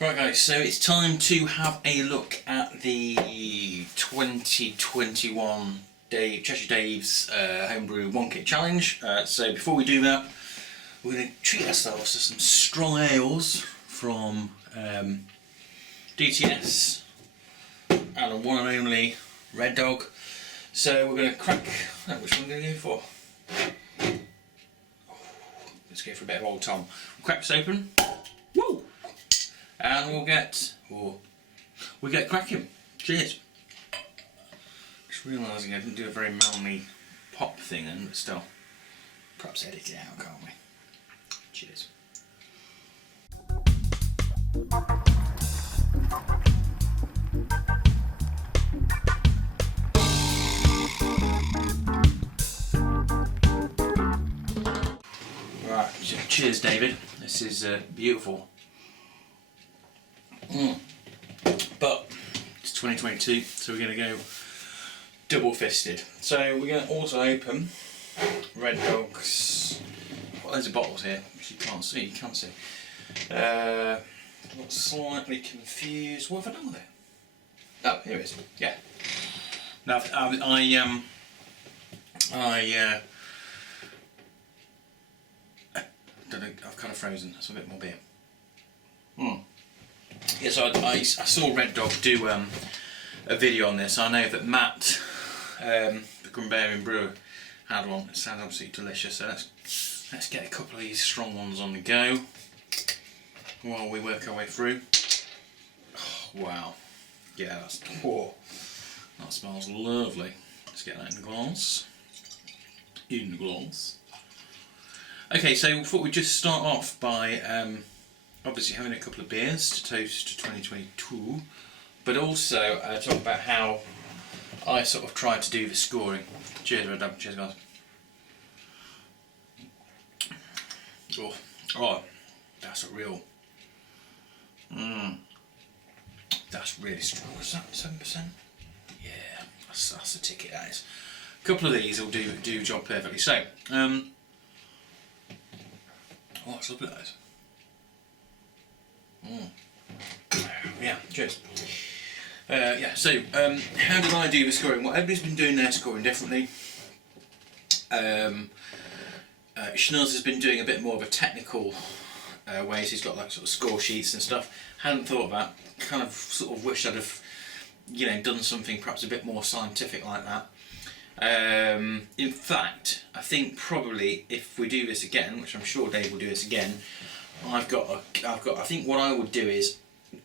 Right guys, so it's time to have a look at the 2021 Cheshire Dave's Homebrew 1 Kit Challenge. So before we do that, we're going to treat ourselves to some strong ales from DTS and the one and only Reddog. So we're going to crack, which one are we going to go for? Let's go for a bit of Old Tom. We'll crack this open. Woo! And we'll get cracking. Cheers. Just realising I didn't do a very manly pop thing then, but still. Perhaps edit it out, can't we? Cheers. Right, cheers David. This is beautiful. But it's 2022, so we're going to go double fisted. So we're going to also open Reddog's. Well, there's bottles here, which you can't see. You can see. I'm slightly confused. What have I done with it? Oh, here it is. Yeah. Now don't know. I've kind of frozen. That's a bit more beer. Yeah, so I saw Reddog do a video on this. I know that Matt, the Grumbarian brewer, had one. It sounds absolutely delicious. So let's get a couple of these strong ones on the go while we work our way through. Oh, wow, yeah, that smells lovely. Let's get that in the glass. Okay, so I thought we'd just start off by obviously having a couple of beers to toast to 2022, but also talk about how I sort of tried to do the scoring. Cheers, Reddog. Cheers, guys. Oh, that's a real. That's really strong. What's that? 7%? Yeah, that's the ticket. That is. A couple of these will do the job perfectly. So, oh, that's lovely. That is. Yeah, cheers. Yeah, so how did I do the scoring? Well, everybody's been doing their scoring differently. Schnuz has been doing a bit more of a technical way, so he's got like sort of score sheets and stuff. Hadn't thought of that. Kind of sort of wish I'd have, done something perhaps a bit more scientific like that. In fact, I think probably if we do this again, which I'm sure Dave will do this again, I think what I would do is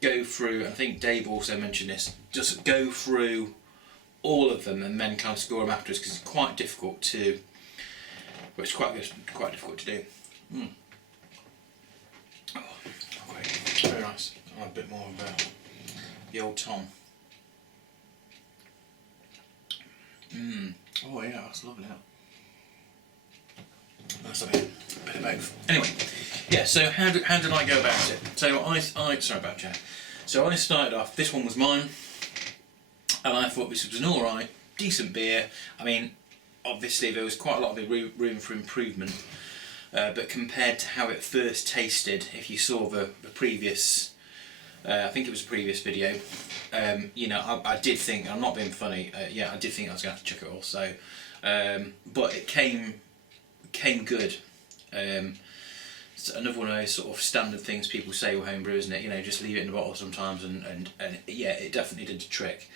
go through, I think Dave also mentioned this, just go through all of them and then kind of score them afterwards, because it's quite difficult to, well, it's quite difficult to do. Oh, great. Very nice. I'll have a bit more of the Old Tom. Oh yeah, that's lovely. That's a bit of both. Anyway, yeah. So how did I go about it? So sorry about that. So I started off. This one was mine, and I thought this was an all right, decent beer. I mean, obviously there was quite a lot of room for improvement, but compared to how it first tasted, if you saw the previous, I think it was a previous video, I did think, I'm not being funny. Yeah, I did think I was going to have to chuck it all. So, but it came good. It's another one of those sort of standard things people say with homebrew, isn't it? Just leave it in the bottle sometimes, and yeah, it definitely did the trick.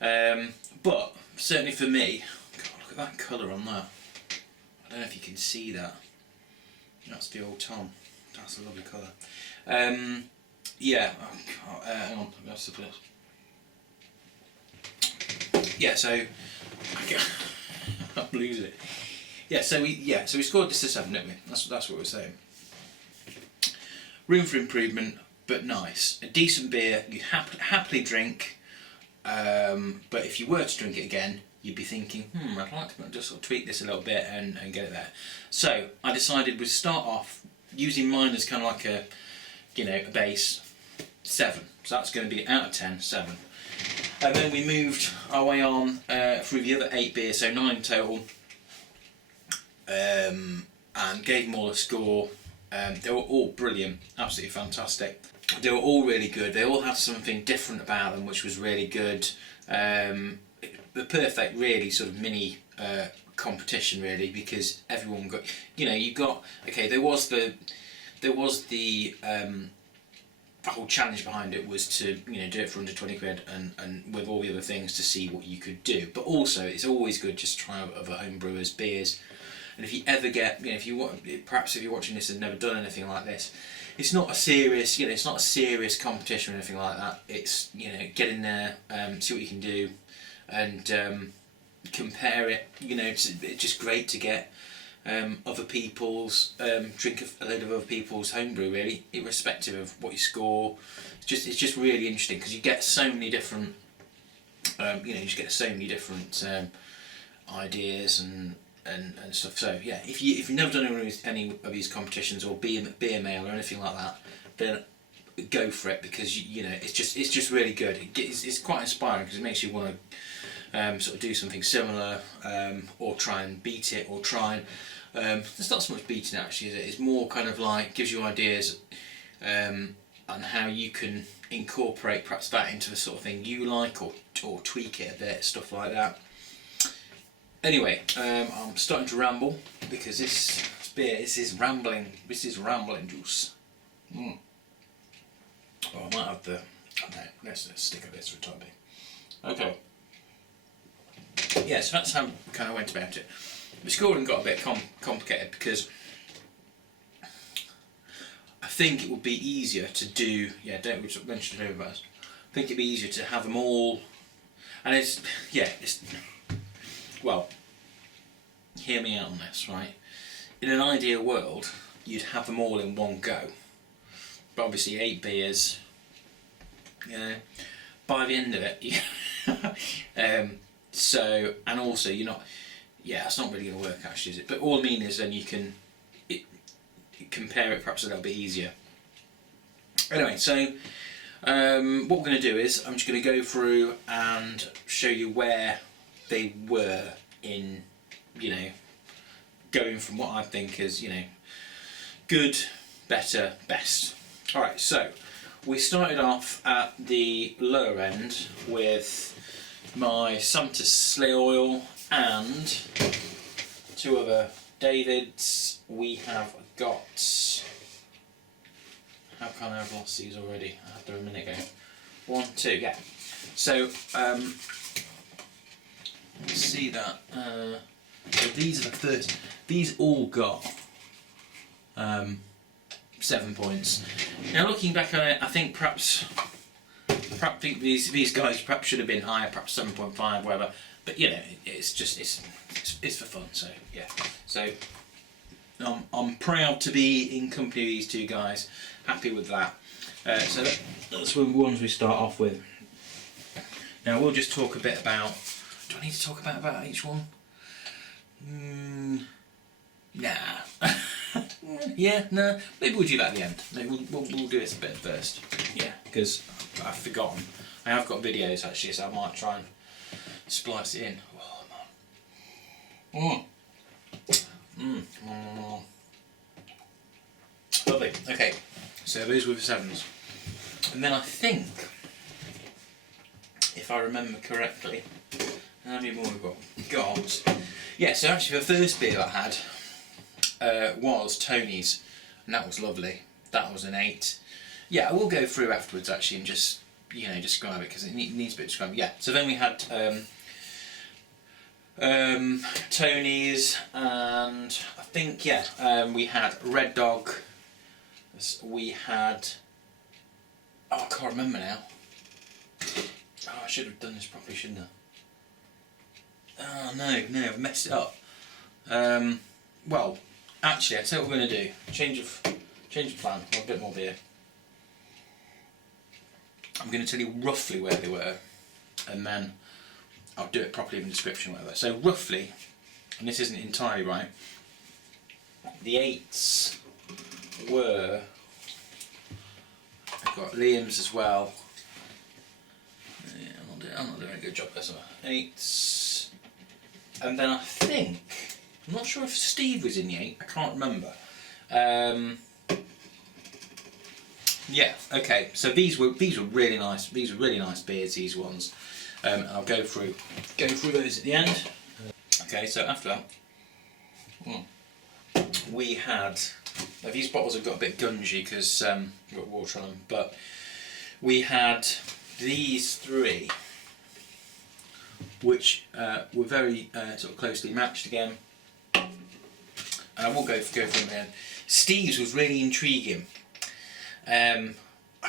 But certainly for me, God, look at that colour on that. I don't know if you can see that. That's the Old Tom. That's a lovely colour. Yeah. Hang on. That's the first. Yeah. So I'm losing it. Yeah, so we scored this to 7, didn't we? That's what we're saying. Room for improvement, but nice. A decent beer you'd happily drink, but if you were to drink it again, you'd be thinking, I'd like to just sort of tweak this a little bit and get it there. So I decided we'd start off using mine as kind of like a base 7. So that's going to be out of 10, 7. And then we moved our way on through the other 8 beers, so 9 total. And gave them all a score. They were all brilliant, absolutely fantastic. they were all really good. They all had something different about them, which was really good. The perfect, really sort of mini competition, really, because everyone got, you got, okay, there was the whole challenge behind it was to do it for under 20 quid and with all the other things to see what you could do. But also it's always good just to try out other home brewers beers. And if you ever get, if you want, perhaps if you're watching this and never done anything like this, it's not a serious, it's not a serious competition or anything like that. It's, get in there, see what you can do, and compare it. It's just great to get other people's, drink a load of other people's homebrew, really, irrespective of what you score. It's just really interesting because you get so many different, you just get so many different ideas and stuff. So yeah, if you've never done any of these competitions or beer mail or anything like that, then go for it, because it's just really good. It's quite inspiring because it makes you want to sort of do something similar, or try and beat it, or try and there's not so much beating actually, is it? It's more kind of like gives you ideas on how you can incorporate perhaps that into the sort of thing you like, or tweak it a bit, stuff like that. Anyway, I'm starting to ramble because this beer, this is rambling juice. Oh, I might have the, let's stick at this for a time being. Okay. Yeah, so that's how I kind of went about it. The scoring got a bit complicated because I think it would be easier to do, don't mention it over us. I think it'd be easier to have them all, and well, hear me out on this, right? In an ideal world, you'd have them all in one go. But obviously 8 beers, by the end of it, so, and also you're not, it's not really going to work actually, is it? But all I mean is then you can compare it perhaps a little bit easier. Anyway, so what we're going to do is I'm just going to go through and show you where they were in, going from what I think is, good, better, best. Alright, so we started off at the lower end with my Sumter Sleigh Oil and 2 other Davids. We have got, how can I have lost these already? I had them a minute ago. 1, 2, yeah. So, see that, so these are the first, these all got 7 points. Now looking back on it, I think perhaps these guys perhaps should have been higher, perhaps 7.5, whatever. But it's just it's for fun. So yeah. So I'm proud to be in company of these 2 guys. Happy with that. So that's the ones we start off with. Now we'll just talk a bit about. Do I need to talk about each one? Nah. Yeah, no. Maybe we'll do that at the end. Maybe we'll do this a bit first. Yeah, because I've forgotten. I have got videos actually, so I might try and splice it in. Oh man. Lovely. Okay, so those were the 7s, and then I think, if I remember correctly, how many more we've got? Yeah, so actually the first beer I had was Tony's, and that was lovely. That was an 8. Yeah, I will go through afterwards actually and just describe it because it needs a bit of describing. Yeah, so then we had Tony's, and I think we had Reddog. We had, I can't remember now. Oh, I should have done this properly, shouldn't I? Oh no, I've messed it up. Well, actually, I'll tell you what we're going to do. Change of plan. A bit more beer. I'm going to tell you roughly where they were, and then I'll do it properly in the description, whatever. So roughly, and this isn't entirely right, the 8s were, I've got Liam's as well. Yeah, I'm not doing a good job there, so 8s, and then I think, I'm not sure if Steve was in the 8, I can't remember. yeah, okay. So these were really nice. These were really nice beers. These ones. I'll go through those at the end. Okay, so after that, we had. Now these bottles have got a bit gungy because we've got water on them, but we had these three, which were very sort of closely matched again. And I won't go through them again. Steve's was really intriguing. I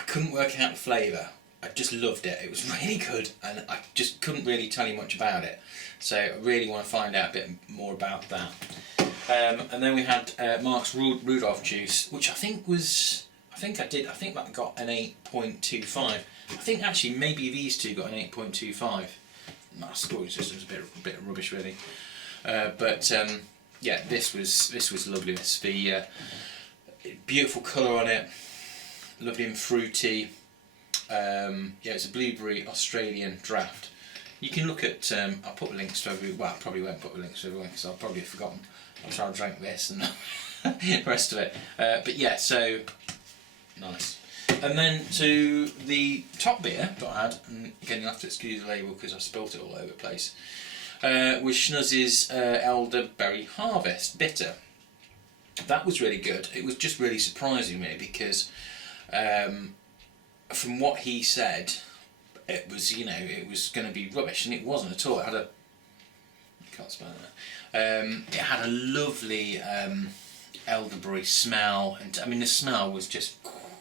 couldn't work out the flavour. I just loved it. It was really good, and I just couldn't really tell you much about it. So I really want to find out a bit more about that. And then we had Mark's Rudolph juice, which I think that got an 8.25. I think actually maybe these two got an 8.25. My scoring system's a bit rubbish really. But yeah, this was lovely. The beautiful colour on it, lovely and fruity. Yeah, it's a blueberry Australian draft. You can look at. I'll put links to every. Well, I probably won't put links to everyone because I'll probably have forgotten. I'm trying to drink this and the rest of it. But yeah, so nice. And then to the top beer that I had, and again you'll have to excuse the label because I spilt it all over the place, was Schnuzz's Elderberry Harvest Bitter. That was really good. It was just really surprising me because from what he said, it was, you know, it was going to be rubbish, and it wasn't at all. It had a, I can't spell that. It had a lovely elderberry smell, and I mean the smell was just,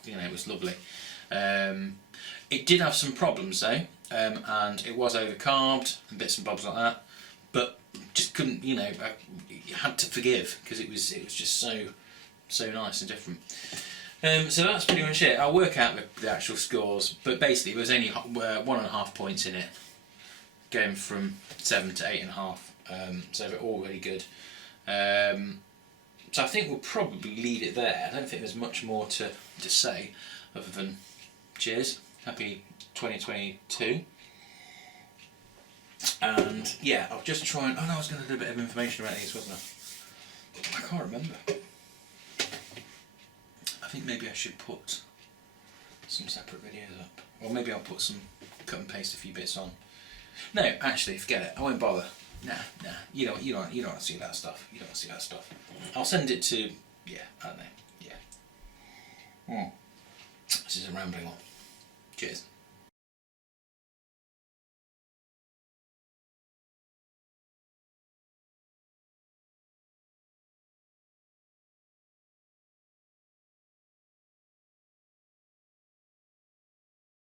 you know, it was lovely. It did have some problems though, and it was overcarbed and bits and bobs like that, but just couldn't, you know, you had to forgive because it was just so nice and different. So that's pretty much it. I'll work out the actual scores, but basically there was only 1.5 points in it, going from 7 to 8.5. So they're all really good. So I think we'll probably leave it there. I don't think there's much more to say other than cheers, happy 2022. And yeah, I'll just try and, oh no, I was going to do a bit of information about these, wasn't I? I can't remember. I think maybe I should put some separate videos up, or maybe I'll put some, cut and paste a few bits on. No, actually, forget it. I won't bother. Nah. You don't want to see that stuff. You don't want to see that stuff. I'll send it to, yeah, I don't know. Yeah. This is a rambling one. Cheers.